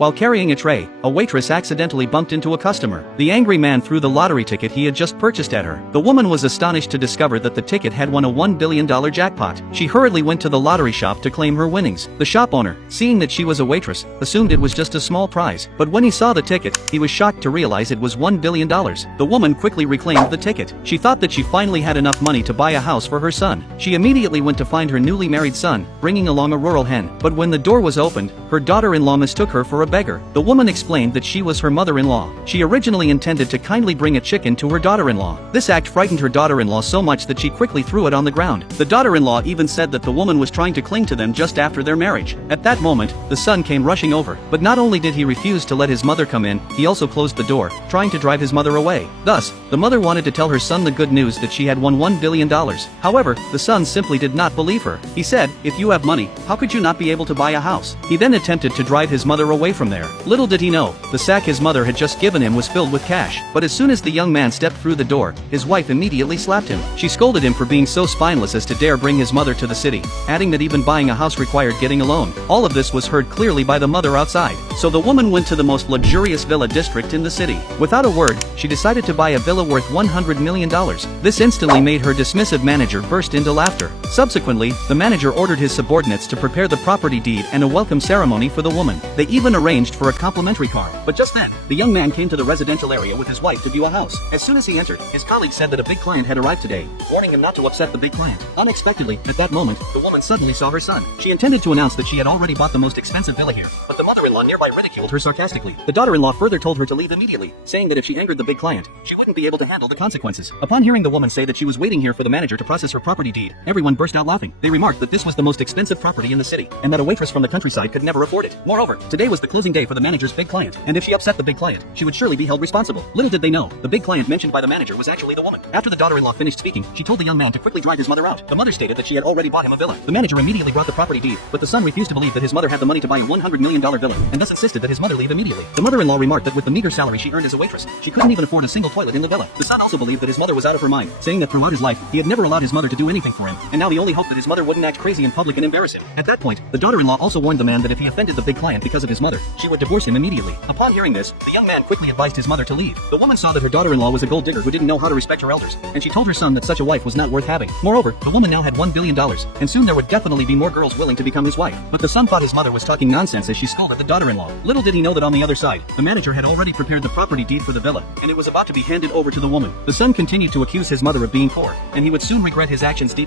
While carrying a tray, a waitress accidentally bumped into a customer. The angry man threw the lottery ticket he had just purchased at her. The woman was astonished to discover that the ticket had won a $1 billion jackpot. She hurriedly went to the lottery shop to claim her winnings. The shop owner, seeing that she was a waitress, assumed it was just a small prize. But when he saw the ticket, he was shocked to realize it was $1 billion. The woman quickly reclaimed the ticket. She thought that she finally had enough money to buy a house for her son. She immediately went to find her newly married son, bringing along a rural hen. But when the door was opened, her daughter-in-law mistook her for a beggar. The woman explained that she was her mother-in-law. She originally intended to kindly bring a chicken to her daughter-in-law. This act frightened her daughter-in-law so much that she quickly threw it on the ground. The daughter-in-law even said that the woman was trying to cling to them just after their marriage. At that moment, the son came rushing over. But not only did he refuse to let his mother come in, he also closed the door, trying to drive his mother away. Thus, the mother wanted to tell her son the good news that she had won $1 billion. However, the son simply did not believe her. He said, "If you have money, how could you not be able to buy a house?" He then attempted to drive his mother away from there. Little did he know, the sack his mother had just given him was filled with cash. But as soon as the young man stepped through the door, his wife immediately slapped him. She scolded him for being so spineless as to dare bring his mother to the city, adding that even buying a house required getting a loan. All of this was heard clearly by the mother outside. So the woman went to the most luxurious villa district in the city. Without a word, she decided to buy a villa worth $100 million. This instantly made her dismissive manager burst into laughter. Subsequently, the manager ordered his subordinates to prepare the property deed and a welcome ceremony for the woman. They even arranged for a complimentary car. But just then, the young man came to the residential area with his wife to view a house. As soon as he entered, his colleague said that a big client had arrived today, warning him not to upset the big client. Unexpectedly, at that moment, the woman suddenly saw her son. She intended to announce that she had already bought the most expensive villa here, but the mother-in-law nearby ridiculed her sarcastically. The daughter-in-law further told her to leave immediately, saying that if she angered the big client, she wouldn't be able to handle the consequences. Upon hearing the woman say that she was waiting here for the manager to process her property deed, everyone burst out laughing. They remarked that this was the most expensive property in the city, and that a waitress from the countryside could never afford it. Moreover, today was the closing day for the manager's big client, and if she upset the big client, she would surely be held responsible. Little did they know, the big client mentioned by the manager was actually the woman. After the daughter-in-law finished speaking, she told the young man to quickly drive his mother out. The mother stated that she had already bought him a villa. The manager immediately brought the property deed, but the son refused to believe that his mother had the money to buy a $100 million villa, and thus insisted that his mother leave immediately. The mother-in-law remarked that with the meager salary she earned as a waitress, she couldn't even afford a single toilet in the villa. The son also believed that his mother was out of her mind, saying that throughout his life, he had never allowed his mother to do anything for him, and now he only hoped that his mother wouldn't act crazy in public and embarrass him. At that point, the daughter-in-law also warned the man that if he offended the big client because of his mother, she would divorce him immediately. Upon hearing this, the young man quickly advised his mother to leave. The woman saw that her daughter-in-law was a gold digger who didn't know how to respect her elders, and she told her son that such a wife was not worth having. Moreover, the woman now had $1 billion, and soon there would definitely be more girls willing to become his wife. But the son thought his mother was talking nonsense as she scolded the daughter-in-law. Little did he know that on the other side, the manager had already prepared the property deed for the villa, and it was about to be handed over to the woman. The son continued to accuse his mother of being poor, and he would soon regret his actions deeply.